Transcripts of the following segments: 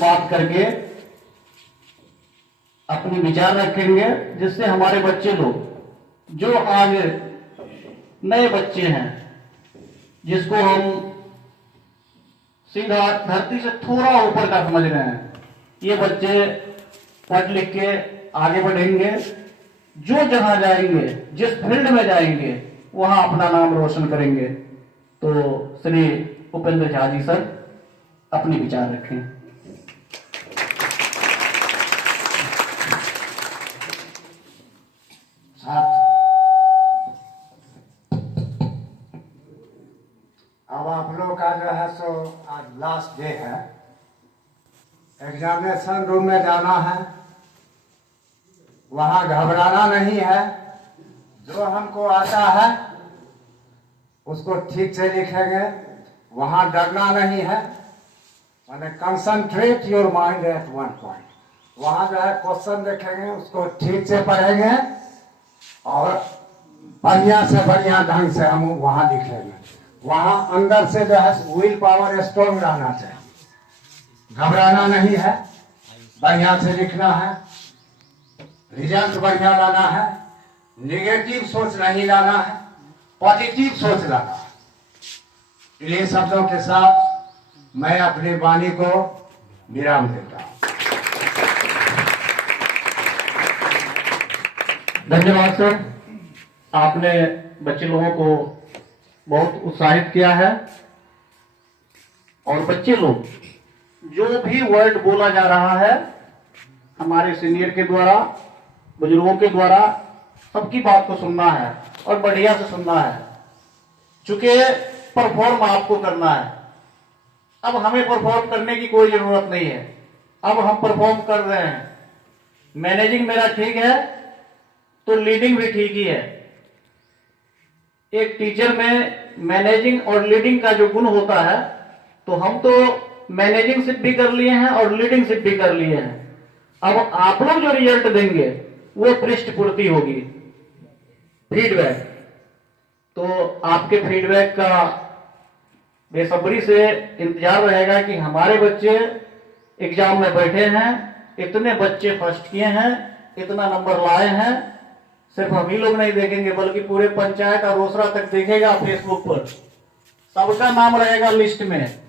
बात करके अपने विचार रखेंगे, जिससे हमारे बच्चे लोग जो आगे नए बच्चे हैं, जिसको हम सीधा धरती से थोड़ा ऊपर का समझ रहे हैं, ये बच्चे पढ़ लिख के आगे बढ़ेंगे, जो जहां जाएंगे, जिस फील्ड में जाएंगे, वहां अपना नाम रोशन करेंगे। तो श्री उपेंद्र झा जी सर अपने विचार रखें। अब आप लोग का जो है सो आज लास्ट डे है, एग्जामिनेशन रूम में जाना है, वहां घबराना नहीं है, जो हमको आता है उसको ठीक से लिखेंगे, वहां डरना नहीं है, माने concentrate your mind at one point. वहां जो है क्वेश्चन देखेंगे, उसको ठीक से पढ़ेंगे और बढ़िया से बढ़िया ढंग से हम वहां लिखेंगे। वहां अंदर से जो है विल पावर स्ट्रॉन्ग रहना चाहिए, घबराना नहीं है, बढ़िया से लिखना है, रिजल्ट बढ़िया लाना है, निगेटिव सोच नहीं लाना है, पॉजिटिव सोच लाना है। इन शब्दों के साथ मैं अपनी वाणी को विराम देता हूं। धन्यवाद सर, आपने बच्चे लोगों को बहुत उत्साहित किया है और बच्चे लोग जो भी वर्ड बोला जा रहा है हमारे सीनियर के द्वारा, बुजुर्गों के द्वारा, सबकी बात को सुनना है और बढ़िया से सुनना है, चूंकि परफॉर्म आपको करना है। अब हमें परफॉर्म करने की कोई जरूरत नहीं है, अब हम परफॉर्म कर रहे हैं। मैनेजिंग मेरा ठीक है तो लीडिंग भी ठीक ही है। एक टीचर में मैनेजिंग और लीडिंग का जो गुण होता है, तो हम तो मैनेजिंग सिर्फ भी कर लिए हैं और लीडिंग सिर्फ भी कर लिए हैं। अब आप लोग जो रिजल्ट देंगे वो पृष्ठ पूर्ति होगी, फीडबैक। तो आपके फीडबैक का बेसब्री से इंतजार रहेगा कि हमारे बच्चे एग्जाम में बैठे हैं, इतने बच्चे फर्स्ट किए हैं, इतना नंबर लाए हैं। सिर्फ हम ही लोग नहीं देखेंगे बल्कि पूरे पंचायत और रोसड़ा तक देखेगा, फेसबुक पर सबका नाम रहेगा लिस्ट में।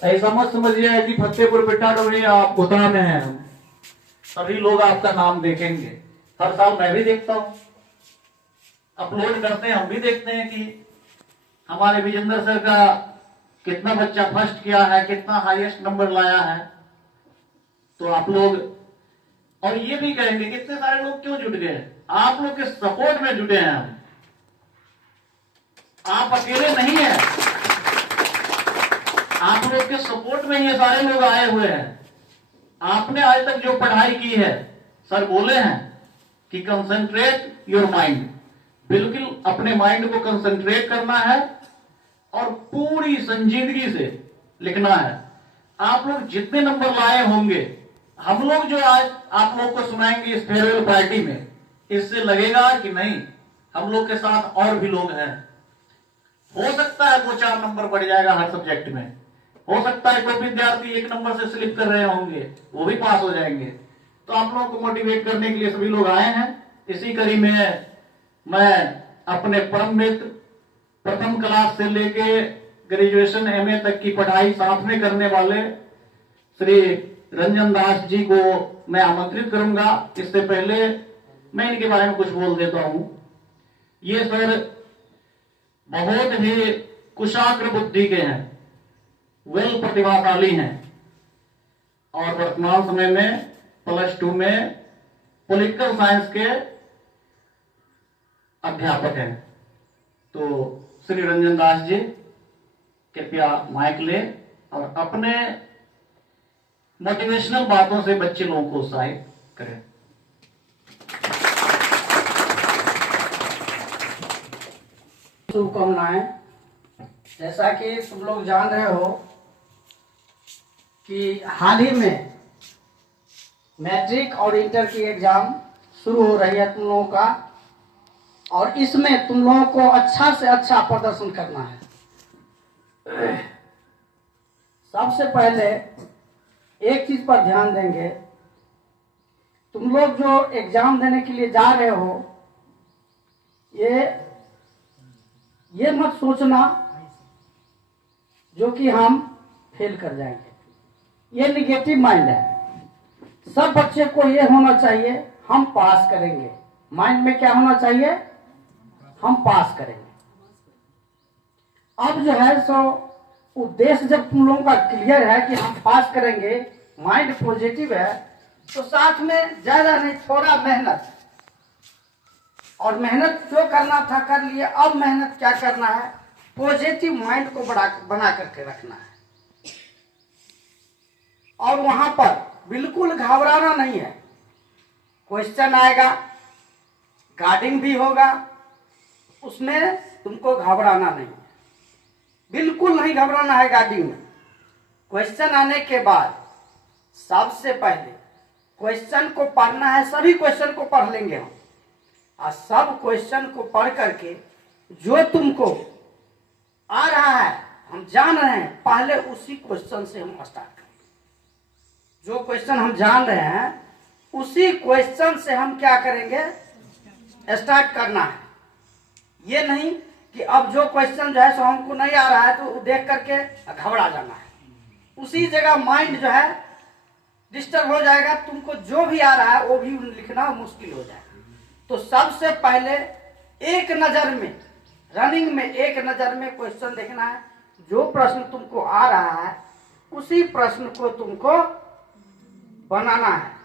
ऐसा मत समझिए कि फतेहपुर पिट्टा डोरी आप गोता में हैं, सभी लोग आपका नाम देखेंगे। हर साल मैं भी देखता हूं, अपलोड करते हैं, हम भी देखते हैं कि हमारे विजेंद्र सर का कितना बच्चा फर्स्ट किया है, कितना हाईएस्ट नंबर लाया है। तो आप लोग और ये भी कहेंगे कितने सारे लोग क्यों जुट गए, आप लोग के सपोर्ट में जुटे हैं हम, आप अकेले नहीं हैं, आप लोग के सपोर्ट में ये सारे लोग आए हुए हैं। आपने आज तक जो पढ़ाई की है, सर बोले हैं कि कंसंट्रेट योर माइंड, बिल्कुल अपने माइंड को कंसंट्रेट करना है और पूरी संजीदगी से लिखना है। आप लोग जितने नंबर लाए होंगे, हम लोग जो आज आप लोग को सुनाएंगे इस फेयरवेल पार्टी में, इससे लगेगा कि नहीं हम लोग के साथ और भी लोग हैं। हो सकता है 2-4 नंबर बढ़ जाएगा हर सब्जेक्ट में, हो सकता है कोई विद्यार्थी 1 नंबर से स्लिप कर रहे होंगे, वो भी पास हो जाएंगे। तो आप लोगों को मोटिवेट करने के लिए सभी लोग आए हैं। इसी कड़ी में मैं अपने परम मित्र, प्रथम क्लास से लेके ग्रेजुएशन एमए तक की पढ़ाई साथ में करने वाले श्री रंजन दास जी को मैं आमंत्रित करूंगा। इससे पहले मैं इनके बारे में कुछ बोल देता हूं। ये सर बहुत ही कुशाग्र बुद्धि के हैं, वेल प्रतिभाशाली हैं और वर्तमान समय में +2 में पॉलिटिकल साइंस के अध्यापक हैं। तो श्री रंजन दास जी कृपया माइक ले और अपने मोटिवेशनल बातों से बच्चे लोगों को उत्साहित करें। शुभकामनाएं। जैसा कि तुम लोग जान रहे हो कि हाल ही में मैट्रिक और इंटर की एग्जाम शुरू हो रही है तुम लोगों का, और इसमें तुम लोगों को अच्छा से अच्छा प्रदर्शन करना है। सबसे पहले एक चीज पर ध्यान देंगे, तुम लोग जो एग्जाम देने के लिए जा रहे हो, ये मत सोचना जो कि हम फेल कर जाएंगे। ये निगेटिव माइंड है। सब बच्चे को ये होना चाहिए हम पास करेंगे। माइंड में क्या होना चाहिए? हम पास करेंगे। अब जो है सो उद्देश्य जब तुम लोगों का क्लियर है कि हम पास करेंगे, माइंड पॉजिटिव है, तो साथ में ज्यादा नहीं थोड़ा मेहनत, और मेहनत जो करना था कर लिए। अब मेहनत क्या करना है? पॉजिटिव माइंड को बना करके रखना है, और वहां पर बिल्कुल घबराना नहीं है। क्वेश्चन आएगा, गार्डिंग भी होगा, उसमें तुमको घबराना नहीं है, बिल्कुल नहीं घबराना है। गार्डिंग में क्वेश्चन आने के बाद सबसे पहले क्वेश्चन को पढ़ना है। सभी क्वेश्चन को पढ़ लेंगे हम, और सब क्वेश्चन को पढ़ करके जो तुमको आ रहा है, हम जान रहे हैं, पहले उसी क्वेश्चन से हम स्टार्ट करेंगे। जो क्वेश्चन हम जान रहे हैं उसी क्वेश्चन से हम क्या करेंगे? स्टार्ट करना है। ये नहीं कि अब जो क्वेश्चन जो है सो हमको नहीं आ रहा है तो देख करके घबरा जाना है। उसी जगह माइंड जो है डिस्टर्ब हो जाएगा, तुमको जो भी आ रहा है वो भी लिखना मुश्किल हो जाएगा। तो सबसे पहले एक नजर में, रनिंग में एक नजर में क्वेश्चन देखना है। जो प्रश्न तुमको आ रहा है उसी प्रश्न को तुमको बनाना है।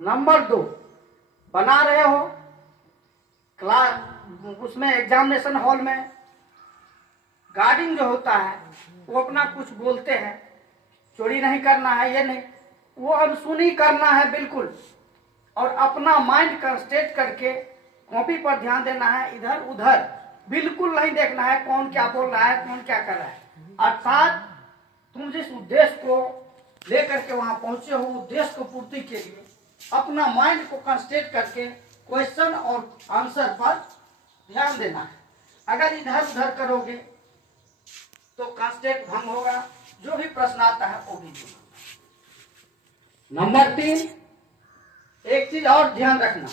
नंबर 2, बना रहे हो क्लास, उसमें एग्जामिनेशन हॉल में गार्डिंग जो होता है वो अपना कुछ बोलते हैं, चोरी नहीं करना है, ये नहीं, वो अनसुनी करना है बिल्कुल, और अपना माइंड कंसंट्रेट करके कॉपी पर ध्यान देना है। इधर उधर बिल्कुल नहीं देखना है कौन क्या बोल रहा है, कौन क्या कर रहा है। अर्थात तुम जिस उद्देश्य को लेकर के वहां पहुंचे हो, उद्देश्य को पूर्ति के लिए अपना माइंड को कंसंट्रेट करके क्वेश्चन और आंसर पर ध्यान देना है। अगर इधर उधर करोगे तो कंसंट्रेट भंग होगा, जो भी प्रश्न आता है वो भी। नंबर 3, एक चीज और ध्यान रखना,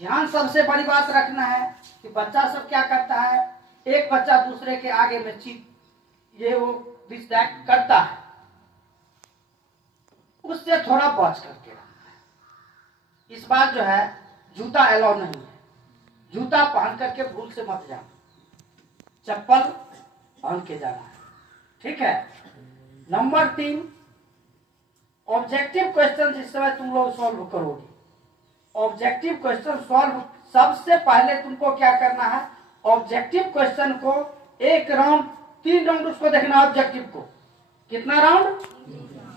ध्यान सबसे बड़ी बात रखना है कि बच्चा सब क्या करता है, एक बच्चा दूसरे के आगे में ये वो डिस्ट्रैक्ट करता है, उससे थोड़ा बच करके रखना है। इस बार जो है जूता अलाउ नहीं है, जूता पहन करके भूल से मत जाना, चप्पल पहन के जाना है, ठीक है। नंबर 3, ऑब्जेक्टिव क्वेश्चन जिस समय तुम लोग सॉल्व करोगे, ऑब्जेक्टिव क्वेश्चन सॉल्व सबसे पहले तुमको क्या करना है? ऑब्जेक्टिव क्वेश्चन को एक राउंड, 3 राउंड उसको देखना है। ऑब्जेक्टिव को कितना राउंड?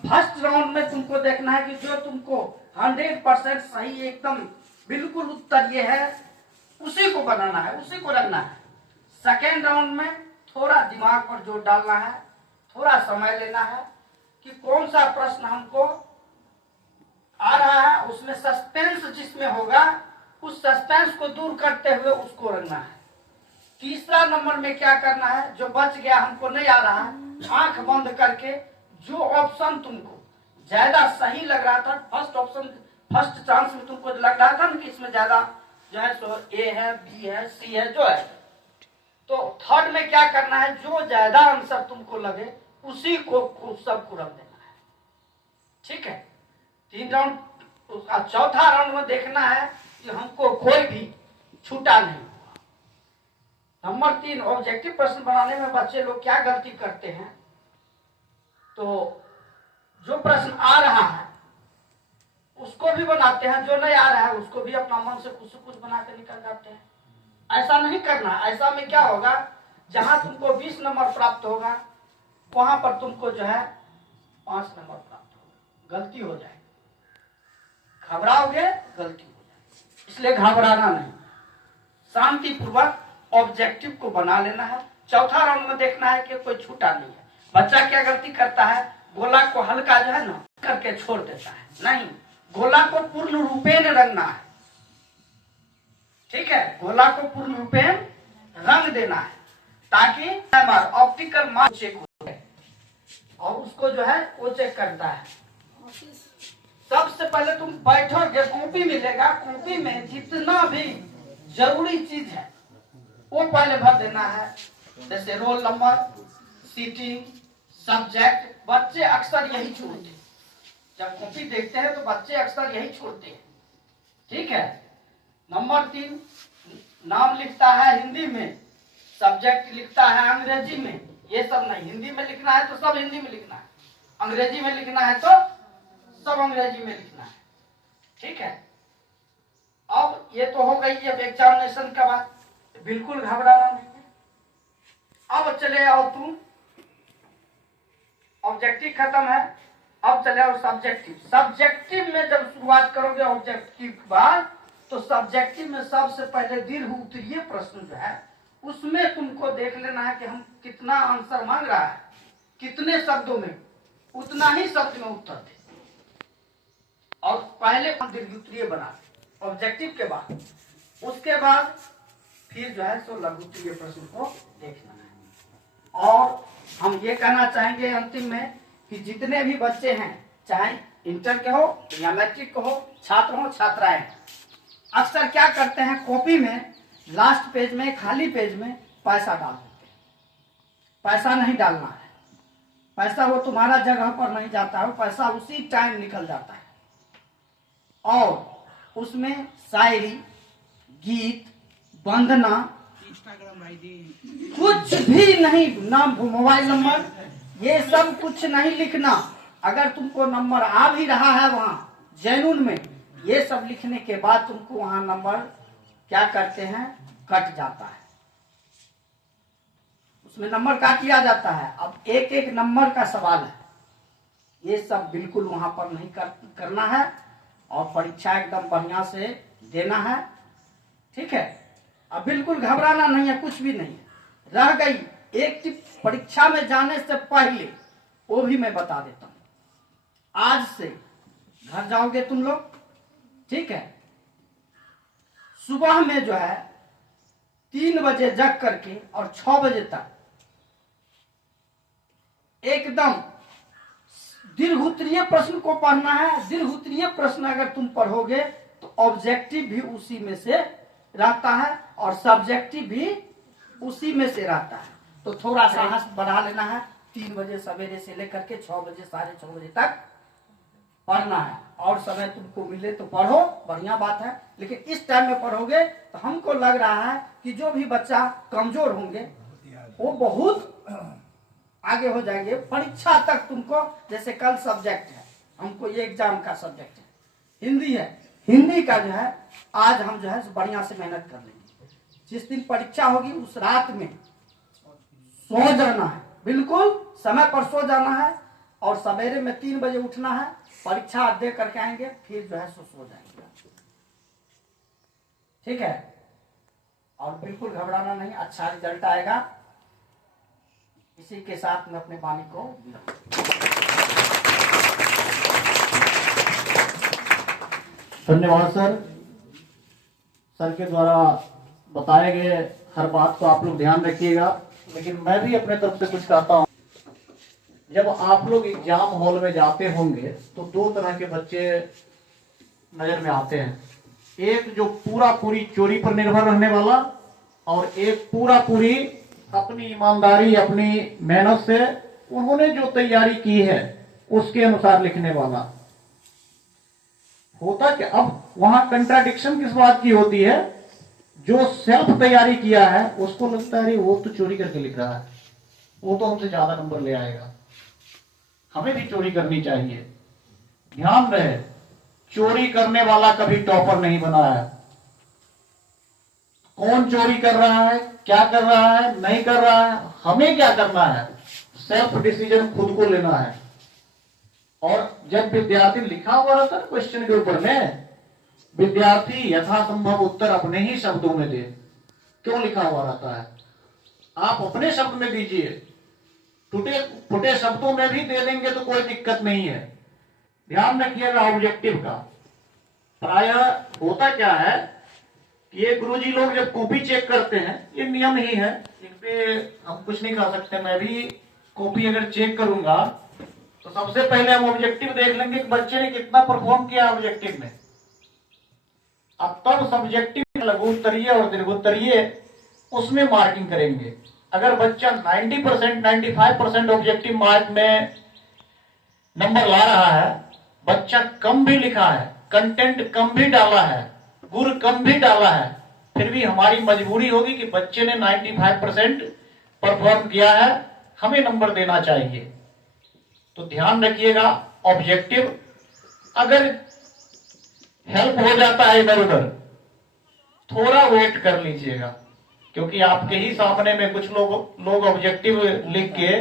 फर्स्ट राउंड में तुमको देखना है कि जो तुमको 100% सही एकदम बिल्कुल उत्तर ये है, उसी को बनाना है, उसी को रखना है। सेकेंड राउंड में थोड़ा दिमाग पर जोर डालना है, थोड़ा समय लेना है कि कौन सा प्रश्न हमको आ रहा है, उसमें सस्पेंस जिसमें होगा उस सस्पेंस को दूर करते हुए उसको रखना है। तीसरा नंबर में क्या करना है? जो बच गया, हमको नहीं आ रहा है, आंख बंद करके जो ऑप्शन तुमको ज्यादा सही लग रहा था, फर्स्ट ऑप्शन, फर्स्ट चांस में तुमको लग रहा था ना कि इसमें ज्यादा जो है सो ए है, बी है, सी है, जो है, तो थर्ड में क्या करना है? जो ज्यादा आंसर तुमको लगे उसी को सबको रख देना है, ठीक है। 3 राउंड, उसका चौथा राउंड में देखना है कि हमको कोई भी छूटा नहीं हुआ। नंबर 3, ऑब्जेक्टिव प्रश्न बनाने में बच्चे लोग क्या गलती करते हैं, तो जो प्रश्न आ रहा है उसको भी बनाते हैं, जो नहीं आ रहा है उसको भी अपना मन से कुछ बना के निकल जाते हैं। ऐसा नहीं करना। ऐसा में क्या होगा, जहां तुमको 20 नंबर प्राप्त होगा वहां पर तुमको जो है 5 नंबर प्राप्त होगा, गलती हो जाएगी, घबराओगे गलती हो जाएगी। इसलिए घबराना नहीं, शांति पूर्वक ऑब्जेक्टिव को बना लेना है। चौथा राउंड में देखना है कि कोई छूटा नहीं है। बच्चा क्या गलती करता है, गोला को हल्का जो है ना करके छोड़ देता है, नहीं, गोला को पूर्ण रूपेण रंगना है, ठीक है। गोला को पूर्ण रूपेण रंग देना है ताकि ऑप्टिकल मार्क चेक हो जाए। और उसको जो है वो चेक करता है। सबसे पहले तुम बैठोगे, कॉपी मिलेगा, कॉपी में जितना भी जरूरी चीज है वो पहले भर देना है, जैसे रोल नंबर, सीटिंग, सब्जेक्ट। बच्चे अक्सर यही छोड़ते हैं, जब कॉपी देखते हैं तो बच्चे अक्सर यही छोड़ते हैं। ठीक है। नंबर 3, नाम लिखता है हिंदी में, सब्जेक्ट लिखता है अंग्रेजी में। ये सब नहीं, हिंदी में लिखना है तो सब हिंदी में लिखना है, अंग्रेजी में लिखना है तो सब अंग्रेजी में लिखना है। ठीक है। अब ये तो हो गई अब एग्जामिनेशन का बात, बिल्कुल घबराना नहीं है। अब चले आओ तुम, ऑब्जेक्टिव खत्म है, अब चले आओ सब्जेक्टिव। सब्जेक्टिव में जब शुरुआत करोगे ऑब्जेक्टिव के बाद, तो सब्जेक्टिव में सबसे पहले दीर्घ उत्तरीय प्रश्न जो है उसमें तुमको देख लेना है कि हम कितना आंसर मांग रहा है, कितने शब्दों में, उतना ही शब्द में उत्तर दे। और पहले दीर्घ उत्तरीय बना ऑब्जेक्टिव के बाद, उसके बाद फिर जो है सो लघु उत्तरीय प्रश्न को देखना है। और हम ये कहना चाहेंगे अंतिम में कि जितने भी बच्चे हैं, चाहे इंटर के हो या मैट्रिक के हो, छात्र हो छात्राएं, अक्सर क्या करते हैं, कॉपी में लास्ट पेज में, खाली पेज में पैसा डाल देते हैं। पैसा नहीं डालना है, पैसा वो तुम्हारा जगह पर नहीं जाता है, पैसा उसी टाइम निकल जाता है। और उसमें शायरी, गीत, वंदना, इंस्टाग्राम आईडी, कुछ भी नहीं, नाम, मोबाइल नंबर, ये सब कुछ नहीं लिखना। अगर तुमको नंबर आ भी रहा है वहां जैनून में, ये सब लिखने के बाद तुमको वहां नंबर क्या करते हैं, कट जाता है, उसमें नंबर काट लिया जाता है। अब एक एक नंबर का सवाल है, ये सब बिल्कुल वहां पर नहीं करना है, और परीक्षा एकदम बढ़िया से देना है। ठीक है। अब बिल्कुल घबराना नहीं है, कुछ भी नहीं है। रह गई एक टिप, परीक्षा में जाने से पहले, वो भी मैं बता देता हूं। आज से घर जाओगे तुम लोग, ठीक है, सुबह में जो है 3 बजे जग करके और 6 बजे तक एकदम दीर्घ उत्तरीय प्रश्न को पढ़ना है। दीर्घ उत्तरीय प्रश्न अगर तुम पढ़ोगे तो ऑब्जेक्टिव भी उसी में से रहता है और सब्जेक्टिव भी उसी में से रहता है। तो थोड़ा साहस बढ़ा लेना है, 3 बजे सवेरे से लेकर के 6 बजे, 6:30 बजे तक पढ़ना है। और समय तुमको मिले तो पढ़ो, बढ़िया बात है, लेकिन इस टाइम में पढ़ोगे तो हमको लग रहा है कि जो भी बच्चा कमजोर होंगे वो बहुत आगे हो जाएंगे परीक्षा तक। तुमको जैसे कल सब्जेक्ट है, हमको ये एग्जाम का सब्जेक्ट है, हिंदी है, हिंदी का जो है आज हम जो है बढ़िया से मेहनत कर लेंगे। जिस दिन परीक्षा होगी उस रात में सो जाना है, बिल्कुल समय पर सो जाना है, और सवेरे में 3 बजे उठना है, परीक्षा दे करके आएंगे, फिर जो है सो जाएंगे। ठीक है। और बिल्कुल घबराना नहीं, अच्छा रिजल्ट आएगा। इसी के साथ मैं अपने वाणी को धन्यवाद सर। सर के द्वारा बताए गए हर बात को आप लोग ध्यान रखिएगा, लेकिन मैं भी अपने तरफ से कुछ कहता हूँ। जब आप लोग एग्जाम हॉल में जाते होंगे तो 2 तरह के बच्चे नजर में आते हैं। एक जो पूरा पूरी चोरी पर निर्भर रहने वाला, और एक पूरा पूरी अपनी ईमानदारी, अपनी मेहनत से उन्होंने जो तैयारी की है उसके अनुसार लिखने वाला। होता क्या, अब वहां कंट्राडिक्शन किस बात की होती है, जो सेल्फ तैयारी किया है उसको लगता है वो तो चोरी करके लिख रहा है, वो तो हमसे ज्यादा नंबर ले आएगा, हमें भी चोरी करनी चाहिए। ध्यान रहे, चोरी करने वाला कभी टॉपर नहीं बना है। कौन चोरी कर रहा है, क्या कर रहा है, नहीं कर रहा है, हमें क्या करना है, सेल्फ डिसीजन खुद को लेना है। और जब विद्यार्थी लिखा हुआ रहता है क्वेश्चन के ऊपर में, विद्यार्थी यथासंभव उत्तर अपने ही शब्दों में दे। क्यों लिखा हुआ रहता है, आप अपने शब्द में दीजिए, टूटे फुटे शब्दों में भी दे देंगे तो कोई दिक्कत नहीं है। ध्यान रखिएगा ऑब्जेक्टिव का। प्रायः होता क्या है कि ये गुरुजी लोग जब कॉपी चेक करते हैं, ये नियम ही है, इन पे हम कुछ नहीं कर सकते। मैं भी कॉपी अगर चेक करूंगा तो सबसे पहले हम ऑब्जेक्टिव देख लेंगे कि बच्चे ने कितना परफॉर्म किया ऑब्जेक्टिव में। अब तब सब्जेक्टिव, लघु उत्तरीय और दीर्घ उत्तरीय उसमें मार्किंग करेंगे। अगर बच्चा 90% 95% ऑब्जेक्टिव मार्क में नंबर ला रहा है, बच्चा कम भी लिखा है, कंटेंट कम भी डाला है, गुण कम भी डाला है, फिर भी हमारी मजबूरी होगी कि बच्चे ने 95% परफॉर्म किया है, हमें नंबर देना चाहिए। तो ध्यान रखिएगा, ऑब्जेक्टिव अगर हेल्प हो जाता है इधर उधर, थोड़ा वेट कर लीजिएगा, क्योंकि आपके ही सामने में कुछ लोग ऑब्जेक्टिव लिख के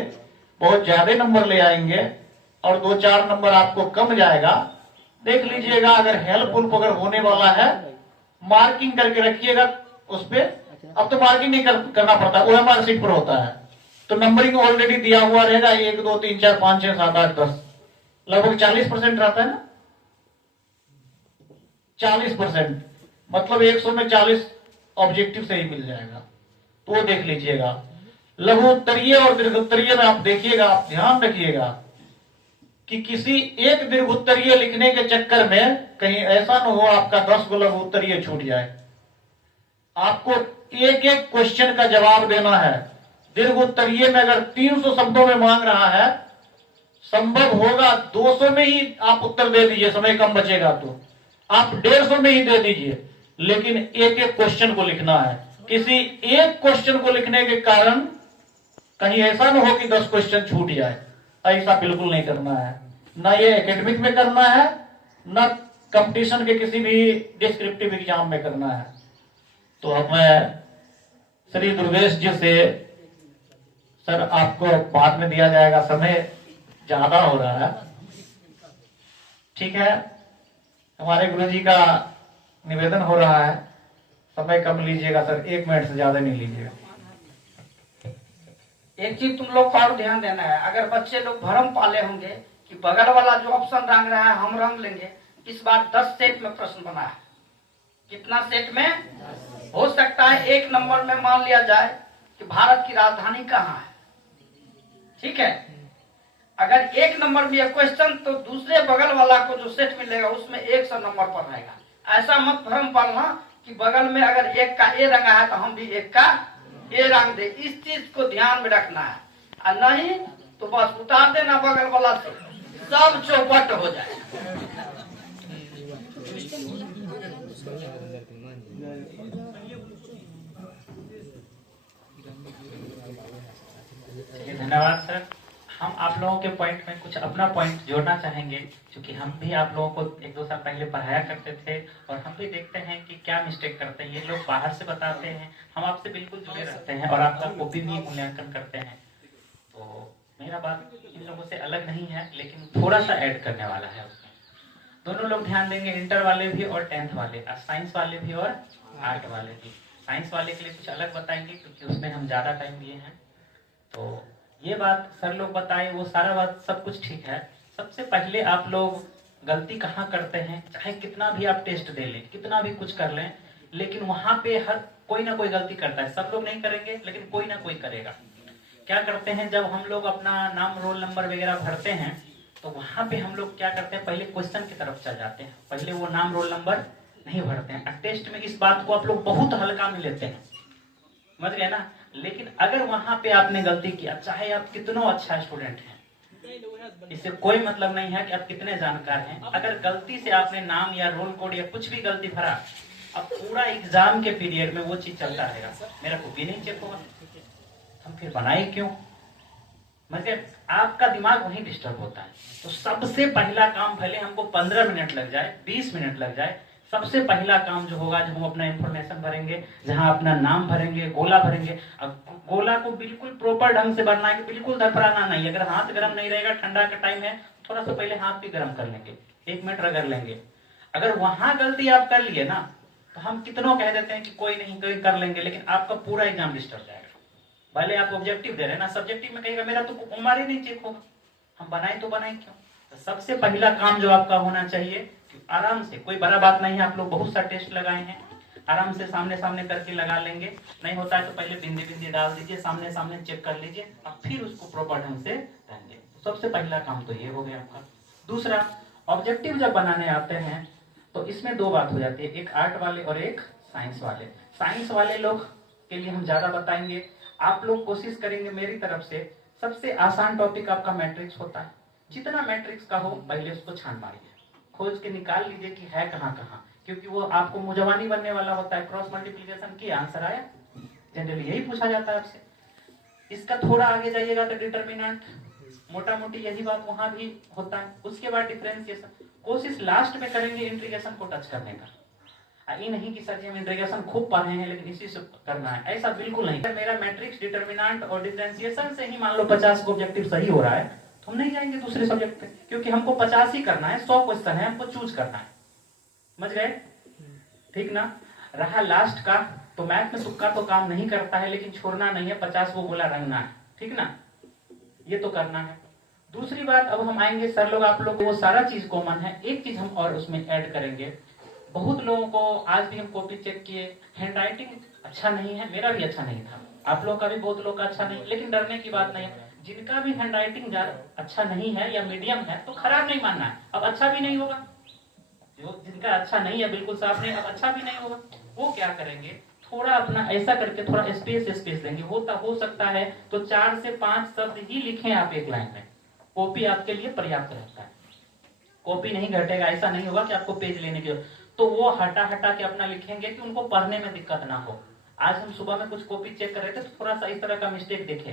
बहुत ज्यादा नंबर ले आएंगे और 2-4 नंबर आपको कम जाएगा। देख लीजिएगा, अगर हेल्पफुल अगर होने वाला है मार्किंग करके रखिएगा उस पे। अब तो मार्किंग नहीं करना पड़ता, वो हमारे सीट पर होता है, तो नंबरिंग ऑलरेडी दिया हुआ रहेगा, 1 2 3 4 5 6 7 8 10, लगभग 40% रहता है ना, 40%, मतलब 100 में 40 ऑब्जेक्टिव से ही मिल जाएगा। तो वो देख लीजिएगा। लघु उत्तरीय और दीर्घ उत्तरीय में आप देखिएगा, आप ध्यान रखिएगा कि किसी एक दीर्घ उत्तरीय लिखने के चक्कर में कहीं ऐसा न हो आपका 10 गो लघु उत्तरीय छूट जाए। आपको एक एक क्वेश्चन का जवाब देना है। दीर्घ उत्तरीय में अगर 300 शब्दों में मांग रहा है, संभव होगा 200 में ही आप उत्तर दे दीजिए, समय कम बचेगा तो आप 150 में ही दे दीजिए, लेकिन एक एक क्वेश्चन को लिखना है। किसी एक क्वेश्चन को लिखने के कारण कहीं ऐसा न हो कि 10 क्वेश्चन छूट जाए, ऐसा बिल्कुल नहीं करना है। ना ये एकेडमिक में करना है, ना कंपटीशन के किसी भी डिस्क्रिप्टिव एग्जाम में करना है। तो अब मैं श्री दुर्गेश जी से, सर आपको बाद में दिया जाएगा, समय ज्यादा हो रहा है, ठीक है। हमारे गुरुजी का निवेदन हो रहा है, समय कम लीजिएगा सर, 1 मिनट से ज्यादा नहीं लीजिएगा। एक चीज तुम लोग को और ध्यान देना है, अगर बच्चे लोग भरम पाले होंगे कि बगल वाला जो ऑप्शन रंग रहा है हम रंग लेंगे, इस बार 10 सेट में प्रश्न बना है। कितना सेट में? हो सकता है 1 नंबर में मान लिया जाए कि भारत की राजधानी कहाँ है, ठीक है। अगर 1 नंबर में यह क्वेश्चन, तो दूसरे बगल वाला को जो सेट मिलेगा उसमें 100 नंबर पर रहेगा। ऐसा मत भ्रम पालना कि बगल में अगर 1 का ए रंगा है तो हम भी 1 का ए रंग दे। इस चीज को ध्यान में रखना है, और नहीं तो बस उतार देना बगल वाला से, सब चौपट हो जाए। धन्यवाद सर। हम आप लोगों के पॉइंट में कुछ अपना पॉइंट जोड़ना चाहेंगे, क्योंकि हम भी आप लोगों को 1-2 साल पहले पढ़ाया करते थे और हम भी देखते हैं कि क्या मिस्टेक करते हैं ये लोग, बाहर से बताते हैं, हम आपसे बिल्कुल जुड़े रहते हैं और आपका कॉपी भी मूल्यांकन करते हैं। तो मेरा बात इन लोगों से अलग नहीं है, लेकिन थोड़ा सा ऐड करने वाला है उसमें। दोनों लोग ध्यान देंगे, इंटर वाले भी और 10th वाले, साइंस वाले भी और आर्ट वाले भी। साइंस वाले के लिए कुछ अलग बताएंगे क्योंकि उसमें हम ज्यादा टाइम दिए हैं। तो ये बात सर लोग बताए, वो सारा बात सब कुछ ठीक है। सबसे पहले आप लोग गलती कहाँ करते हैं, चाहे कितना भी आप टेस्ट दे लें, कितना भी कुछ कर लें, लेकिन वहां पे हर कोई ना कोई गलती करता है। सब लोग नहीं करेंगे, लेकिन कोई ना कोई करेगा। क्या करते हैं, जब हम लोग अपना नाम रोल नंबर वगैरह भरते हैं तो वहां पे हम लोग क्या करते हैं, पहले क्वेश्चन की तरफ चल जाते हैं, पहले वो नाम रोल नंबर नहीं भरते हैं। टेस्ट में इस बात को आप लोग बहुत हल्का में लेते हैं, समझ गए ना। लेकिन अगर वहां पे आपने गलती किया, चाहे आप कितना अच्छा स्टूडेंट हैं, इससे कोई मतलब नहीं है कि आप कितने जानकार हैं, अगर गलती से आपने नाम या रोल कोड या कुछ भी गलती भरा, अब पूरा एग्जाम के पीरियड में वो चीज चलता रहेगा, मेरा कॉपी नहीं चेक होगा, हम फिर बनाए क्यों, मतलब आपका दिमाग वहीं डिस्टर्ब होता है। तो सबसे पहला काम, भले हमको 15 मिनट लग जाए, 20 मिनट लग जाए, सबसे पहला काम जो होगा, जब हम अपना इंफॉर्मेशन भरेंगे, जहां अपना नाम भरेंगे, गोला भरेंगे। अब गोला को बिल्कुल प्रॉपर ढंग से भरना है, बिल्कुल धड़फड़ाना नहीं। अगर हाथ गर्म नहीं रहेगा, ठंडा का टाइम है, थोड़ा सा पहले हाथ भी गर्म कर लेंगे, 1 मिनट रगड़ लेंगे। अगर वहां गलती आप कर लिए ना, तो हम कितनों कह देते हैं कि कोई नहीं, कोई कर लेंगे, लेकिन आपका पूरा एग्जाम डिस्टर्ब जाएगा। भले आप ऑब्जेक्टिव दे रहे हैं ना, सब्जेक्टिव में कहेगा मेरा तो उम्र ही नहीं चेक होगा, हम बनाए तो बनाए क्यों। तो सबसे पहला काम जो आपका होना चाहिए, आराम से, कोई बड़ा बात नहीं है, आप लोग बहुत सा टेस्ट लगाए हैं, आराम से सामने सामने करके लगा लेंगे। नहीं होता है तो पहले बिंदी बिंदी डाल दीजिए, सामने सामने चेक कर लीजिए, और फिर उसको प्रॉपर ढंग से रहेंगे। सबसे पहला काम तो ये हो गया आपका। दूसरा, ऑब्जेक्टिव जब बनाने आते हैं तो इसमें दो बात हो जाती है, एक आर्ट वाले और एक साइंस वाले। साइंस वाले लोग के लिए हम ज्यादा बताएंगे, आप लोग कोशिश करेंगे मेरी तरफ से। सबसे आसान टॉपिक आपका मैट्रिक्स होता है, जितना मैट्रिक्स का हो पहले उसको छान मारिए, खोज के निकाल लीजिए कि है कहाँ कहाँ, क्योंकि वो आपको मुजवानी बनने वाला होता है। क्रॉस मल्टीप्लीकेशन की आंसर आया, जनरली यही पूछा जाता है आपसे। इसका थोड़ा आगे जाइएगा तो डिटर्मिनेंट, मोटा मोटी यही बात वहां भी होता है। उसके बाद डिफरेंशिएशन, कोशिश लास्ट में करेंगे इंटीग्रेशन को टच करने का। ये नहीं कि सर जी हम इंटीग्रेशन खूब पढ़े हैं लेकिन इसी से करना है, ऐसा बिल्कुल नहीं। मेरा मैट्रिक्स, डिटर्मिनेंट और डिफरेंशिएशन से ही मान लो 50 को ऑब्जेक्टिव सही हो रहा है तो हम नहीं जाएंगे दूसरे सब्जेक्ट पे, क्योंकि हमको 50 ही करना है, 100 क्वेश्चन है, हमको चूज करना है। समझ गए? ठीक ना? रहा लास्ट का, तो मैथ में तुक्का तो काम नहीं करता है, लेकिन छोड़ना नहीं है, 50 को गोला रंगना है। ठीक ना? ये तो करना है। दूसरी बात, अब हम आएंगे सर लोग, आप लोग वो सारा चीज कॉमन है, एक चीज हम और उसमें ऐड करेंगे। बहुत लोगों को आज भी हम कॉपी चेक किए, हैंड राइटिंग अच्छा नहीं है, मेरा भी अच्छा नहीं था, आप लोग का भी बहुत लोग का अच्छा नहीं, लेकिन डरने की बात नहीं है। जिनका भी हैंड राइटिंग अच्छा नहीं है या मीडियम है तो खराब नहीं मानना है, अब अच्छा भी नहीं होगा। जो जिनका अच्छा नहीं है, बिल्कुल साफ नहीं, अब अच्छा भी नहीं होगा, वो क्या करेंगे, थोड़ा अपना ऐसा करके थोड़ा स्पेस देंगे। हो सकता है तो 4 से 5 शब्द ही लिखें आप एक लाइन में, कॉपी आपके लिए पर्याप्त रहता है। कॉपी नहीं घटेगा, ऐसा नहीं होगा कि आपको पेज लेने की, तो वो हटा के अपना लिखेंगे कि उनको पढ़ने में दिक्कत ना हो। आज हम सुबह में कुछ कॉपी चेक कर रहे थे तो थोड़ा सा इस तरह का मिस्टेक देखे,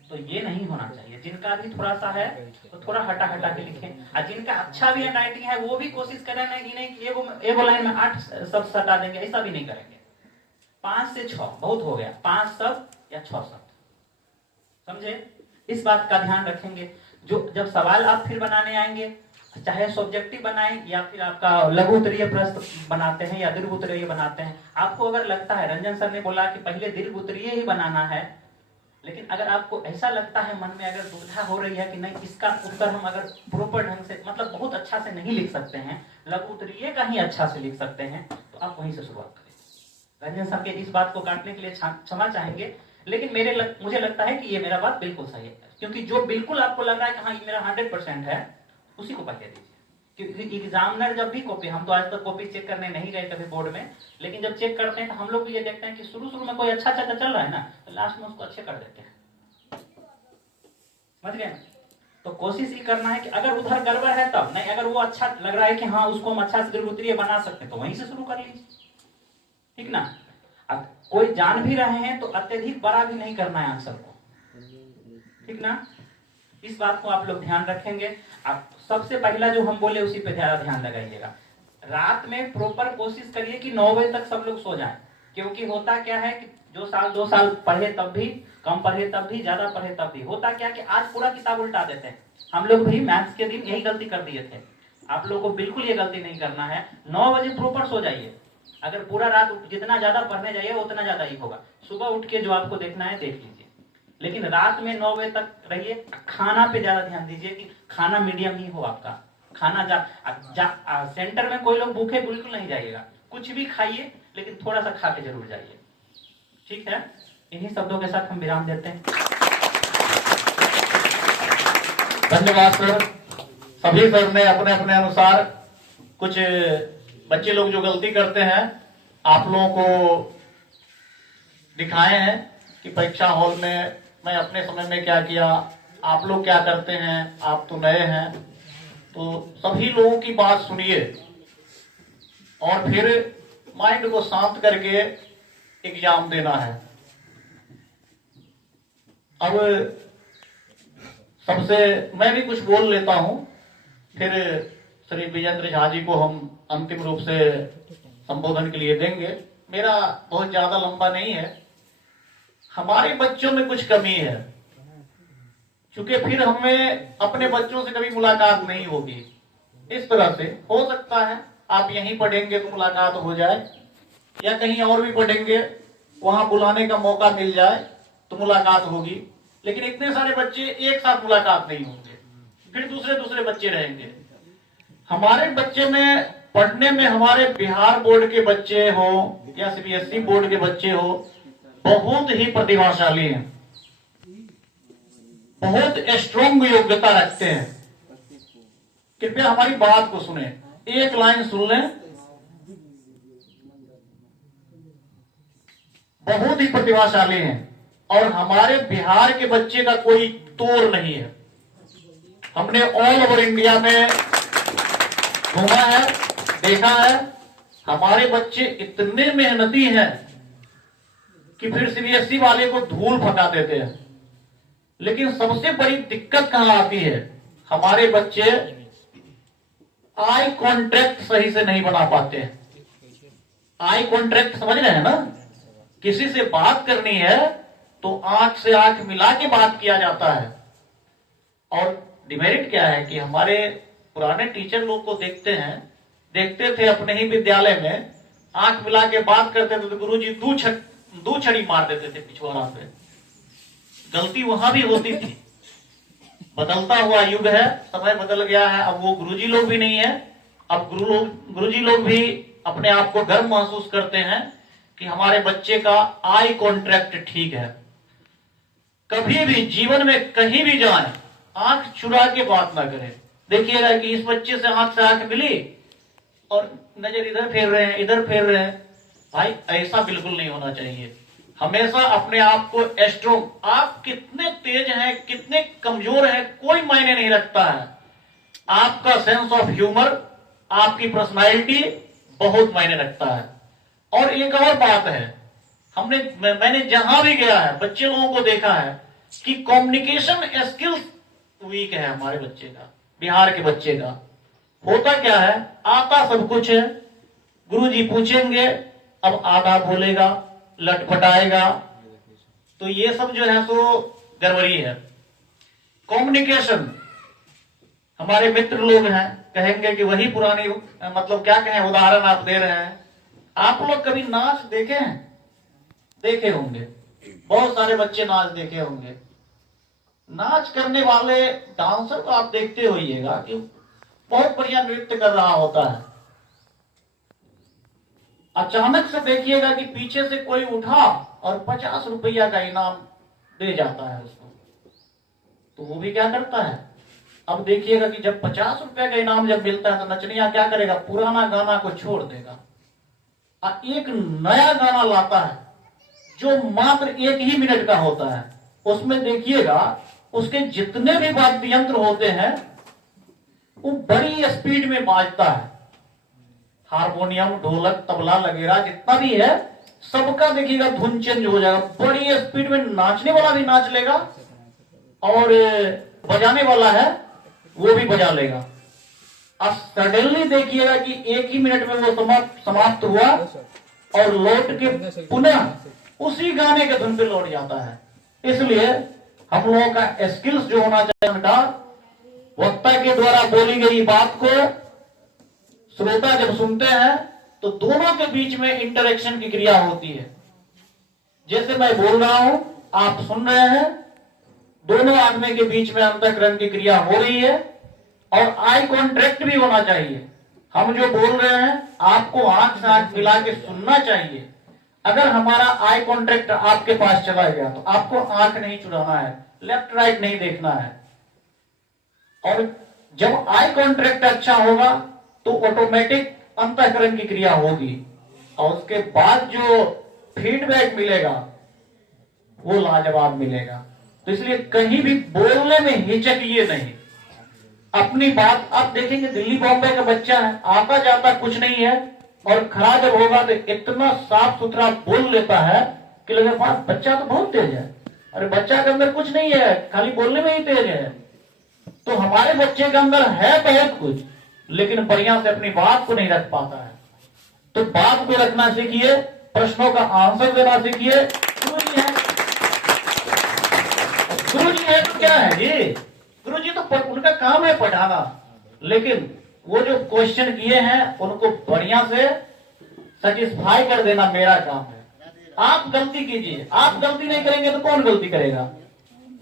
तो ये नहीं होना चाहिए। जिनका भी थोड़ा सा है तो थोड़ा हटा के लिखें, और जिनका अच्छा भी हैंड राइटिंग है वो भी कोशिश करें कि नहीं कि एगो लाइन में 8 शब्द हटा देंगे, ऐसा भी नहीं करेंगे। 5 से 6 बहुत हो गया, 5 शब्द या 6 शब्द, समझे? इस बात का ध्यान रखेंगे। जो जब सवाल आप फिर बनाने आएंगे, चाहे सब्जेक्टिव बनाएं या फिर आपका लघु उत्तरीय प्रश्न बनाते हैं या दीर्घ उत्तरीय बनाते हैं, आपको अगर लगता है, रंजन सर ने बोला कि पहले दीर्घ उत्तरीय ही बनाना है, लेकिन अगर आपको ऐसा लगता है मन में, अगर दुविधा हो रही है कि नहीं इसका उत्तर हम अगर प्रॉपर ढंग से, मतलब बहुत अच्छा से नहीं लिख सकते हैं, लघु उत्तरीय का ही अच्छा से लिख सकते हैं, तो आप वहीं से शुरुआत करें। रंजन सर के इस बात को काटने के लिए क्षमा चाहेंगे, लेकिन मुझे लगता है कि ये मेरा बात बिल्कुल सही है, क्योंकि जो बिल्कुल आपको लग रहा है कि हाँ ये मेरा 100% है, उसी को पहले दीजिए। क्योंकि एग्जामिनर जब भी कॉपी, हम तो आज तक कॉपी चेक करने नहीं गए कभी बोर्ड में, लेकिन जब चेक करते हैं तो हम लोग भी ये देखते हैं कि शुरू में कोई अच्छा चल रहा है ना, तो लास्ट में उसको अच्छे कर देते हैं। समझ गए? तो कोशिश ये करना है कि अगर उधर गड़बड़ है तब नहीं, अगर वो अच्छा लग रहा है कि हाँ उसको हम अच्छा से दीर्घ उत्तरीय बना सकते हैं, तो वहीं से शुरू कर लीजिए। ठीक ना? अब कोई जान भी रहे हैं तो अत्यधिक बड़ा भी नहीं करना है आंसर को। ठीक ना? इस बात को आप लोग ध्यान रखेंगे। आप सबसे पहला जो हम बोले उसी पे ध्यान लगाइएगा। रात में प्रॉपर कोशिश करिए कि 9 बजे तक सब लोग सो जाएं, क्योंकि होता क्या है कि जो साल 2 साल पढ़े तब भी, कम पढ़े तब भी, ज्यादा पढ़े तब भी, होता क्या कि आज पूरा किताब उल्टा देते हैं। हम लोग भी मैथ्स के दिन यही गलती कर दिए थे, आप लोग को बिल्कुल ये गलती नहीं करना है। 9 बजे प्रॉपर सो जाइए। अगर पूरा रात जितना ज्यादा पढ़ने जाइए उतना ज्यादा ही होगा, सुबह उठ के जो आपको देखना है देख लीजिए, लेकिन रात में 9 बजे तक रहिए। खाना पे ज्यादा ध्यान दीजिए कि खाना मीडियम ही हो आपका, खाना सेंटर में कोई लोग भूखे बिल्कुल नहीं जाइएगा, कुछ भी खाइए लेकिन थोड़ा सा खा के जरूर जाइए। ठीक है? इन्हीं शब्दों के साथ हम विराम देते हैं। धन्यवाद सर। सभी सर ने अपने अपने अनुसार कुछ बच्चे लोग जो गलती करते हैं आप लोगों को दिखाए हैं कि परीक्षा हॉल में मैं अपने समय में क्या किया, आप लोग क्या करते हैं, आप तो नए हैं, तो सभी लोगों की बात सुनिए और फिर माइंड को शांत करके एग्जाम देना है। अब सबसे मैं भी कुछ बोल लेता हूं, फिर श्री विजेंद्र झा जी को हम अंतिम रूप से संबोधन के लिए देंगे। मेरा बहुत ज्यादा लंबा नहीं है। हमारे बच्चों में कुछ कमी है, क्योंकि फिर हमें अपने बच्चों से कभी मुलाकात नहीं होगी। इस तरह से हो सकता है आप यहीं पढ़ेंगे तो मुलाकात हो जाए, या कहीं और भी पढ़ेंगे वहां बुलाने का मौका मिल जाए तो मुलाकात होगी, लेकिन इतने सारे बच्चे एक साथ मुलाकात नहीं होंगे, फिर दूसरे बच्चे रहेंगे। हमारे बच्चे में पढ़ने में, हमारे बिहार बोर्ड के बच्चे हो या सीबीएसई बोर्ड के बच्चे हो, बहुत ही प्रतिभाशाली हैं, बहुत स्ट्रॉन्ग योग्यता रखते हैं। कृपया हमारी बात को सुने, एक लाइन सुन लें। बहुत ही प्रतिभाशाली हैं और हमारे बिहार के बच्चे का कोई तोड़ नहीं है। हमने ऑल ओवर इंडिया में घूमा है, देखा है, हमारे बच्चे इतने मेहनती हैं कि फिर सीबीएसई वाले को धूल फटा देते हैं। लेकिन सबसे बड़ी दिक्कत कहां आती है, हमारे बच्चे आई कॉन्ट्रैक्ट सही से नहीं बना पाते हैं। आई कॉन्ट्रैक्ट समझ रहे हैं ना, किसी से बात करनी है तो आंख से आंख मिला के बात किया जाता है। और डिमेरिट क्या है कि हमारे पुराने टीचर लोग को देखते थे अपने ही विद्यालय में, आंख मिला के बात करते थे तो गुरुजी दो छड़ी मार देते थे पिछवाड़ा पे। गलती वहां भी होती थी। बदलता हुआ युग है, समय बदल गया है, अब वो गुरुजी लोग भी नहीं है। अब गुरुजी लोग भी अपने आप को गर्व महसूस करते हैं कि हमारे बच्चे का आई कॉन्ट्रैक्ट ठीक है। कभी भी जीवन में कहीं भी जाएं, आंख चुरा के बात ना करें। देखिएगा कि इस बच्चे से आंख मिली और नजर इधर फेर रहे हैं, इधर फेर रहे हैं। भाई ऐसा बिल्कुल नहीं होना चाहिए। हमेशा अपने आप को स्ट्रॉन्ग, आप कितने तेज हैं, कितने कमजोर हैं, कोई मायने नहीं रखता है। आपका सेंस ऑफ ह्यूमर, आपकी पर्सनालिटी बहुत मायने रखता है। और एक और बात है, मैंने जहां भी गया है बच्चे लोगों को देखा है कि कम्युनिकेशन स्किल्स वीक है हमारे बच्चे का, बिहार के बच्चे का। होता क्या है, आता सब कुछ है, गुरुजी पूछेंगे अब आधा बोलेगा, लटपटाएगा, तो ये सब जो है सो गड़बड़ी है। कम्युनिकेशन, हमारे मित्र लोग हैं, कहेंगे कि वही पुरानी, मतलब क्या कहें, उदाहरण आप दे रहे हैं। आप लोग कभी नाच देखे हैं? देखे होंगे, बहुत सारे बच्चे नाच देखे होंगे। नाच करने वाले डांसर को आप देखते होइएगा कि बहुत बढ़िया नृत्य कर रहा होता है। अचानक से देखिएगा कि पीछे से कोई उठा और 50 रुपया का इनाम दे जाता है उसको, तो वो भी क्या करता है। अब देखिएगा कि जब 50 रुपया का इनाम जब मिलता है तो नचनिया क्या करेगा, पुराना गाना को छोड़ देगा और एक नया गाना लाता है जो मात्र 1 ही मिनट का होता है। उसमें देखिएगा उसके जितने भी वाद्य यंत्र होते हैं वो बड़ी स्पीड में बाजता है। हारमोनियम, ढोलक, तबला वगैरह जितना भी है, सबका देखिएगा धुन चेंज हो जाएगा। बड़ी स्पीड में नाचने वाला भी नाच लेगा और बजाने वाला है वो भी बजा लेगा। अब सडनली देखिएगा कि 1 ही मिनट में वो समाप्त हुआ और लौट के पुनः उसी गाने के धुन पे लौट जाता है। इसलिए हम लोगों का स्किल्स जो होना चाहिए, उनका वक्ता के द्वारा बोली गई बात को श्रोता जब सुनते हैं तो दोनों के बीच में इंटरेक्शन की क्रिया होती है। जैसे मैं बोल रहा हूं, आप सुन रहे हैं, दोनों आदमी के बीच में अंतःकरण की क्रिया हो रही है और आई कॉन्ट्रैक्ट भी होना चाहिए। हम जो बोल रहे हैं आपको आंख से आंख मिला के सुनना चाहिए। अगर हमारा आई कॉन्ट्रैक्ट आपके पास चला गया तो आपको आंख नहीं चुराना है, लेफ्ट राइट नहीं देखना है। और जब आई कॉन्ट्रैक्ट अच्छा होगा तो ऑटोमेटिक अंतःकरण की क्रिया होगी और उसके बाद जो फीडबैक मिलेगा वो लाजवाब मिलेगा। तो इसलिए कहीं भी बोलने में हिचकिए नहीं, अपनी बात। आप देखेंगे दिल्ली बॉम्बे का बच्चा है, आता जाता कुछ नहीं है और खड़ा जब होगा तो इतना साफ सुथरा बोल लेता है कि लगे बच्चा तो बहुत तेज है। अरे बच्चा के अंदर कुछ नहीं है, खाली बोलने में ही तेज है। तो हमारे बच्चे के अंदर है बहुत कुछ, लेकिन बढ़िया से अपनी बात को नहीं रख पाता है। तो बात को रखना सीखिए, प्रश्नों का आंसर देना सीखिए। गुरुजी है, गुरुजी है तो क्या है जी, गुरुजी तो उनका काम है पढ़ाना, लेकिन वो जो क्वेश्चन किए हैं उनको बढ़िया से सेटिस्फाई कर देना मेरा काम है। आप गलती कीजिए, आप गलती नहीं करेंगे तो कौन गलती करेगा।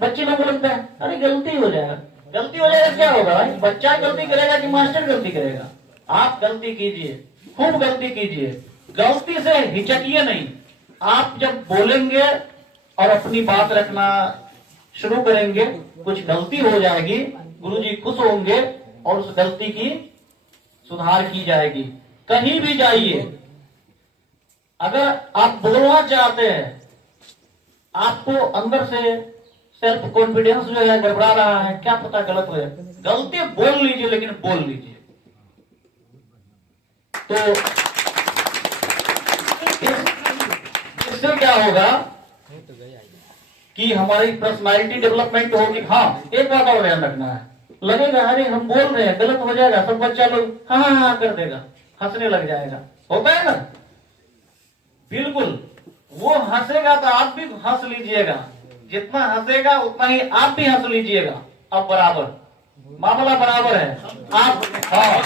बच्चे लोग लगता है अरे गलती हो जाएगा, गलती हो जाएगा क्या होगा भाई, बच्चा गलती करेगा कि मास्टर गलती करेगा। आप गलती कीजिए, खूब गलती कीजिए, गलती से हिचकिए नहीं। आप जब बोलेंगे और अपनी बात रखना शुरू करेंगे, कुछ गलती हो जाएगी, गुरुजी खुश होंगे और उस गलती की सुधार की जाएगी। कहीं भी जाइए, अगर आप बोलना चाहते हैं, आपको अंदर से सेल्फ कॉन्फिडेंस जो है गड़बड़ा रहा है, क्या पता गलत हो, गलती बोल लीजिए, लेकिन बोल लीजिए। तो इससे क्या होगा कि हमारी पर्सनालिटी डेवलपमेंट होगी। हाँ, एक बात और ध्यान रखना है, लगेगा अरे हम बोल रहे हैं गलत हो जाएगा, सब बच्चा लोग हाँ हाँ हाँ कर देगा, हंसने लग जाएगा, होता है ना, बिल्कुल। वो हंसेगा तो आप भी हंस लीजिएगा, जितना हंसेगा उतना ही आप भी हंस लीजिएगा। अब बराबर, मामला बराबर है। आप हाँ,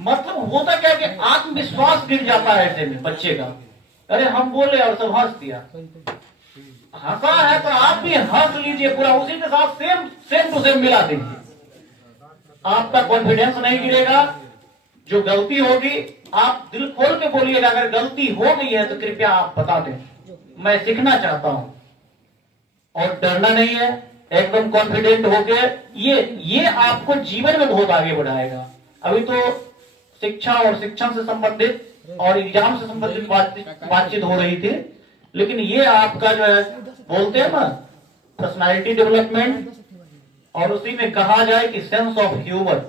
मतलब होता क्या कि आत्मविश्वास गिर जाता है ऐसे में बच्चे का, अरे हम बोले और सब हंस दिया, हंसा है तो आप भी हंस लीजिए पूरा, उसी के साथ सेम टू सेम मिला दीजिए। आपका कॉन्फिडेंस नहीं गिरेगा। जो गलती होगी आप दिल खोल के बोलिएगा, अगर गलती हो गई है तो कृपया आप बता दें, मैं सीखना चाहता हूं। और डरना नहीं है, एकदम कॉन्फिडेंट होके ये आपको जीवन में बहुत आगे बढ़ाएगा। अभी तो शिक्षा और शिक्षण से संबंधित और एग्जाम से संबंधित बातचीत हो रही थी, लेकिन ये आपका जो है बोलते हैं ना पर्सनालिटी डेवलपमेंट, और उसी में कहा जाए कि सेंस ऑफ ह्यूमर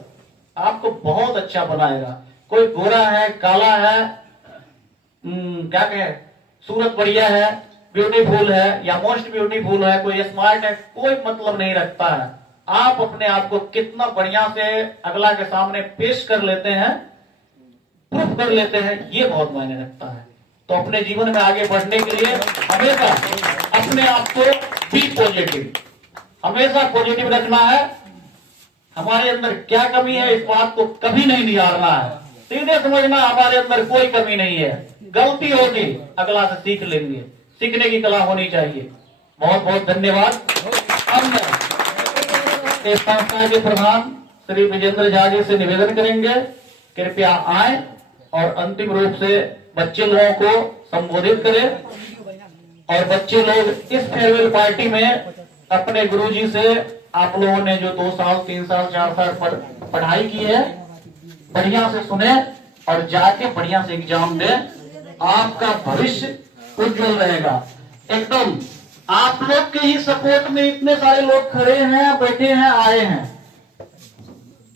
आपको बहुत अच्छा बनाएगा। कोई गोरा है, काला है, क्या कहे, सूरत बढ़िया है, ब्यूटीफुल है या मोस्ट ब्यूटीफुल है, कोई स्मार्ट है, कोई मतलब नहीं रखता है। आप अपने आप को कितना बढ़िया से अगला के सामने पेश कर लेते हैं, प्रूफ कर लेते हैं, ये बहुत मायने रखता है। तो अपने जीवन में आगे बढ़ने के लिए हमेशा अपने आप को बी पॉजिटिव, हमेशा पॉजिटिव रखना है। हमारे अंदर क्या कमी है इस बात को कभी नहीं निहारना है, सीधे समझना हमारे अंदर कोई कमी नहीं है। गलती होगी अगला से सीख लेंगे, सीखने की कला होनी चाहिए। बहुत बहुत धन्यवाद। हम इस संस्था के प्रधान श्री विजेंद्र झा जी से निवेदन करेंगे, कृपया आए और अंतिम रूप से बच्चे लोगों को संबोधित करें। और बच्चे लोग इस फेयरवेल पार्टी में अपने गुरुजी से आप लोगों ने जो 2 साल 3 साल 4 साल पढ़ाई की है, बढ़िया से सुने और जाके बढ़िया से एग्जाम दें। आपका भविष्य उज्जवल रहेगा। एकदम आप लोग के ही सपोर्ट में इतने सारे लोग खड़े हैं, बैठे हैं, आए हैं,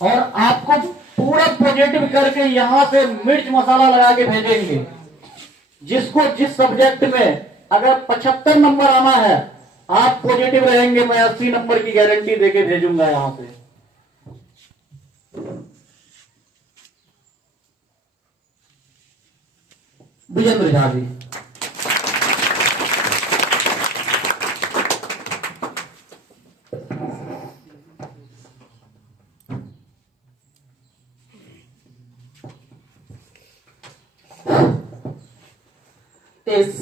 और आपको पूरा पॉजिटिव करके यहां से मिर्च मसाला लगा के भेजेंगे। जिसको जिस सब्जेक्ट में अगर 75 नंबर आना है, आप पॉजिटिव रहेंगे, मैं 80 नंबर की गारंटी देके भेजूंगा यहां से। विजेंद्र झा जी। इस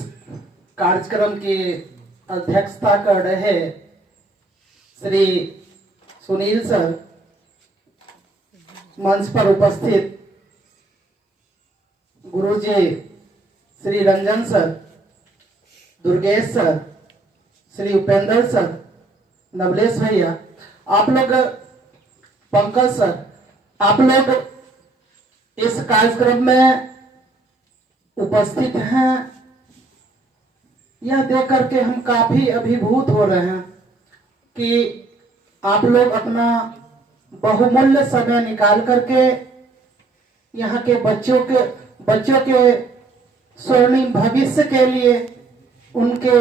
कार्यक्रम की अध्यक्षता कर रहे श्री सुनील सर, मंच पर उपस्थित गुरुजी Shri Ranjan sir, Durgesh sir, Shri Upendra sir, Navlesh भैया, आप लोग, पंकज सर, आप लोग इस कार्यक्रम में उपस्थित हैं, यह देख करके हम काफी अभिभूत हो रहे हैं कि आप लोग अपना बहुमूल्य समय निकाल करके यहाँ के बच्चों के स्वर्णिम भविष्य के लिए, उनके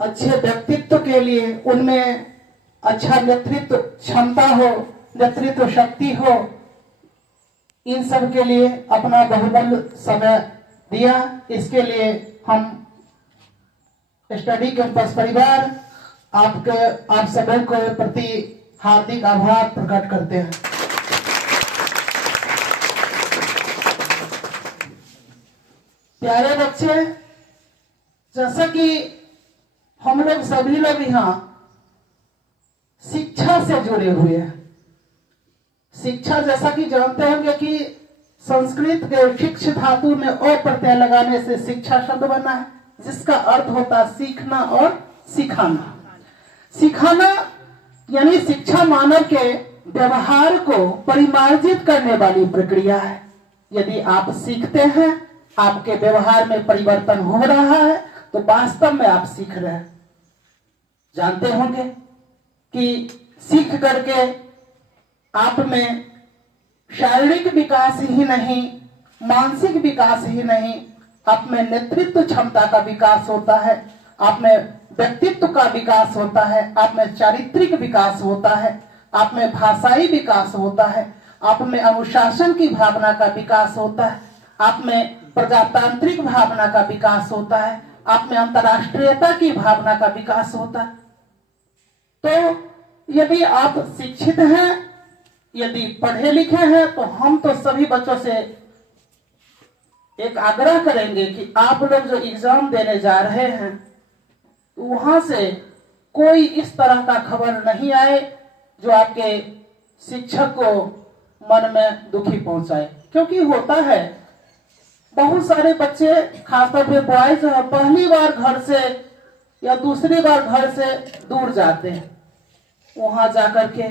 अच्छे व्यक्तित्व के लिए, उनमें अच्छा नेतृत्व क्षमता हो, नेतृत्व शक्ति हो, इन सब के लिए अपना बहुमूल्य समय दिया। इसके लिए हम स्टडी कैंपस परिवार आप सभी को प्रति हार्दिक आभार प्रकट करते हैं। प्यारे बच्चे, जैसा कि हम लोग सभी लोग यहाँ शिक्षा से जुड़े हुए हैं। शिक्षा जैसा कि जानते होंगे कि संस्कृत के शिक्ष धातु में अ प्रत्यय लगाने से शिक्षा शब्द बना है। जिसका अर्थ होता है सीखना और सिखाना। सिखाना यानी शिक्षा मानव के व्यवहार को परिमार्जित करने वाली प्रक्रिया है। यदि आप सीखते हैं, आपके व्यवहार में परिवर्तन हो रहा है, तो वास्तव में आप सीख रहे हैं। जानते होंगे कि सीख करके आप में शारीरिक विकास ही नहीं, मानसिक विकास ही नहीं, आप में नेतृत्व क्षमता का विकास होता है, आप में व्यक्तित्व का विकास होता है, आप में चारित्रिक विकास होता है, आप में भाषाई विकास होता है, आप में अनुशासन की भावना का विकास होता है, आप में प्रजातांत्रिक भावना का विकास होता है, आप में अंतर्राष्ट्रीयता की भावना का विकास होता है। तो यदि आप शिक्षित हैं, यदि पढ़े लिखे हैं, तो हम तो सभी बच्चों से एक आग्रह करेंगे कि आप लोग जो एग्जाम देने जा रहे हैं, तो वहां से कोई इस तरह का खबर नहीं आए जो आपके शिक्षक को मन में दुखी पहुंचाए। क्योंकि होता है बहुत सारे बच्चे, खासतौर पे बॉयज, पहली बार घर से या दूसरी बार घर से दूर जाते हैं। वहां जाकर के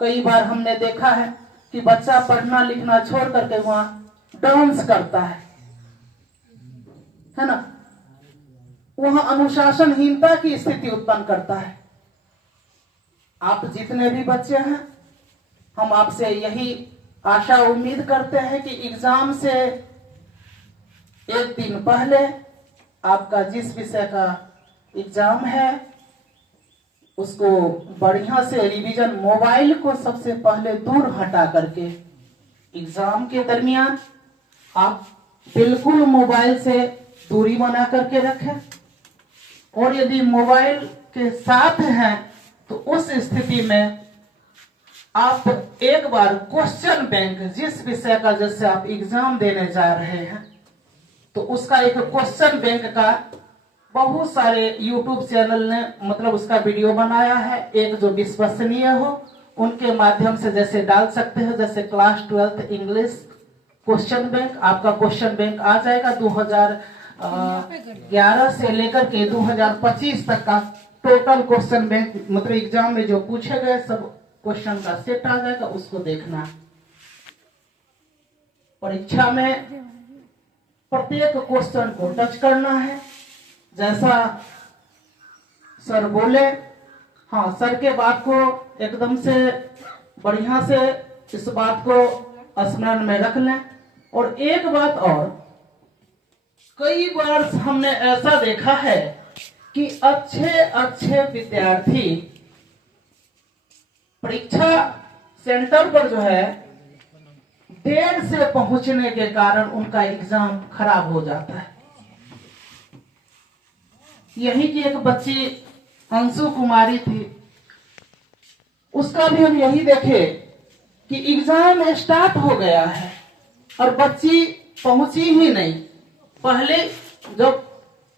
कई बार हमने देखा है कि बच्चा पढ़ना लिखना छोड़ करके वहां डांस करता है ना। वहां अनुशासनहीनता की स्थिति उत्पन्न करता है। आप जितने भी बच्चे हैं, हम आपसे यही आशा उम्मीद करते हैं कि एग्जाम से एक दिन पहले आपका जिस विषय का एग्जाम है उसको बढ़िया से रिवीजन, मोबाइल को सबसे पहले दूर हटा करके एग्जाम के दरमियान आप बिल्कुल मोबाइल से दूरी बना करके रखें। और यदि मोबाइल के साथ हैं तो उस स्थिति में आप एक बार क्वेश्चन बैंक, जिस विषय का जैसे आप एग्जाम देने जा रहे हैं, तो उसका एक क्वेश्चन बैंक का बहुत सारे यूट्यूब चैनल ने मतलब उसका वीडियो बनाया है। एक जो विश्वसनीय हो उनके माध्यम से जैसे डाल सकते हो, जैसे class 12th English question bank, आपका क्वेश्चन बैंक आ जाएगा 2011 से लेकर के 2025 तक का टोटल क्वेश्चन बैंक, मतलब एग्जाम में जो पूछे गए सब क्वेश्चन का सेट आ जाएगा, उसको देखना। परीक्षा में प्रत्येक क्वेश्चन को टच करना है। जैसा सर बोले, हाँ, सर के बात को एकदम से बढ़िया से इस बात को स्मरण में रख लें। और एक बात और, कई बार हमने ऐसा देखा है कि अच्छे अच्छे विद्यार्थी परीक्षा सेंटर पर जो है देर से पहुंचने के कारण उनका एग्जाम खराब हो जाता है। यही की एक बच्ची अंशु कुमारी थी, उसका भी हम यही देखे कि एग्जाम स्टार्ट हो गया है और बच्ची पहुंची ही नहीं। पहले जब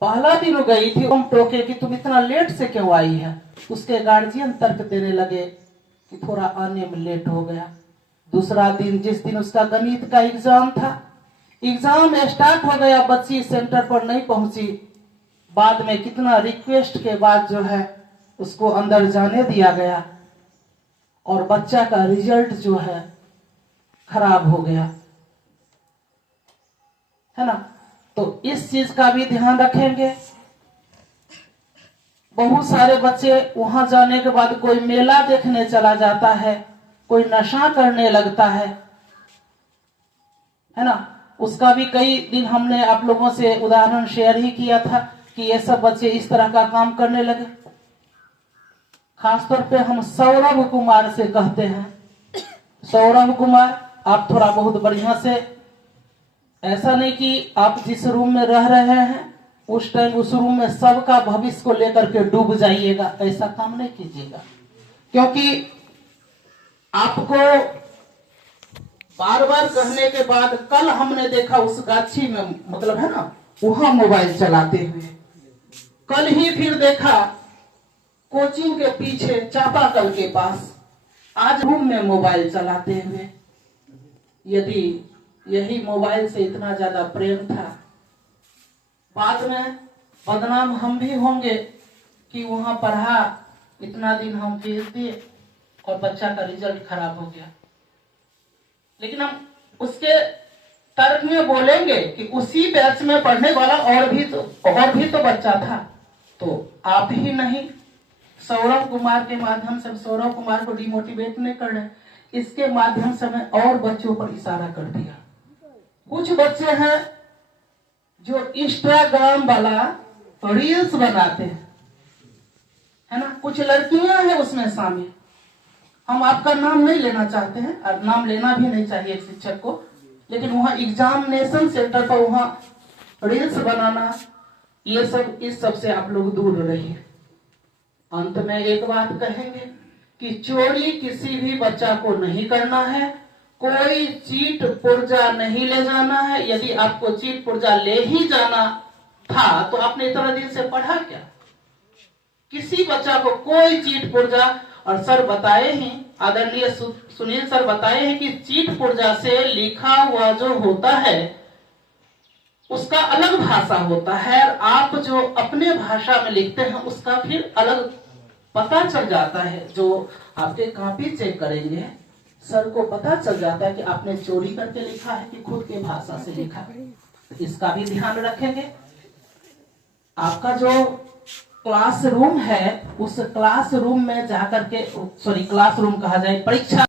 पहला दिन गई थी, हम टोके कि तुम इतना लेट से क्यों आई है। उसके गार्जियन तर्क देने लगे कि थोड़ा आने में लेट हो गया। दूसरा दिन, जिस दिन उसका गणित का एग्जाम था, एग्जाम स्टार्ट हो गया, बच्ची सेंटर पर नहीं पहुंची। बाद में कितना रिक्वेस्ट के बाद जो है उसको अंदर जाने दिया गया और बच्चा का रिजल्ट जो है खराब हो गया, है ना। तो इस चीज का भी ध्यान रखेंगे। बहुत सारे बच्चे वहां जाने के बाद कोई मेला देखने चला जाता है, कोई नशा करने लगता है ना। उसका भी कई दिन हमने आप लोगों से उदाहरण शेयर ही किया था कि ये सब बच्चे इस तरह का काम करने लगे। खासतौर पे हम सौरभ कुमार से कहते हैं, सौरभ कुमार, आप थोड़ा बहुत बढ़िया से, ऐसा नहीं कि आप जिस रूम में रह रहे हैं उस टाइम उस रूम में सबका भविष्य को लेकर के डूब जाइएगा, ऐसा काम नहीं कीजिएगा। क्योंकि आपको बार बार कहने के बाद कल हमने देखा उस गाछी में, मतलब है ना, वहां मोबाइल चलाते हुए। कल ही फिर देखा कोचिंग के पीछे चापाकल के पास, आज रूम में मोबाइल चलाते हुए। यदि यही मोबाइल से इतना ज्यादा प्रेम था, बाद में बदनाम हम भी होंगे कि वहां पढ़ा, इतना दिन हम भेज दिए और बच्चा का रिजल्ट खराब हो गया। लेकिन हम उसके तर्क में बोलेंगे कि उसी बैच में पढ़ने वाला और भी तो बच्चा था। तो आप ही नहीं, सौरभ कुमार के माध्यम से, सौरभ कुमार को डिमोटिवेट नहीं कर रहे, इसके माध्यम से मैं और बच्चों पर इशारा कर दिया। कुछ बच्चे हैं जो इंस्टाग्राम वाला रील्स बनाते हैं, है ना, कुछ लड़कियां हैं उसमें शामिल। हम आपका नाम नहीं लेना चाहते हैं और नाम लेना भी नहीं चाहिए एक शिक्षक को, लेकिन वहाँ एग्जामिनेशन सेंटर पर वहाँ रील्स बनाना, ये सब, इस सब से आप लोग दूर रहिए। अंत में एक बात कहेंगे कि चोरी किसी भी बच्चा को नहीं करना है, कोई चीट पुर्जा नहीं ले जाना है। यदि आपको चीट पुर्जा ले ही जाना था तो आपने इतना दिन से पढ़ा क्या? किसी बच्चा को कोई चीट पुर्जा, और सर बताए ही, आदरणीय सुनील सर बताए हैं कि चीट पुर्जा से लिखा हुआ जो होता है उसका अलग भाषा होता है, और आप जो अपने भाषा में लिखते हैं उसका फिर अलग पता चल जाता है। जो आपके कॉपी चेक करेंगे, सर को पता चल जाता है कि आपने चोरी करके लिखा है कि खुद के भाषा से लिखा है। इसका भी ध्यान रखेंगे। आपका जो क्लासरूम है, उस क्लासरूम में जाकर के, सॉरी क्लासरूम कहा जाए, परीक्षा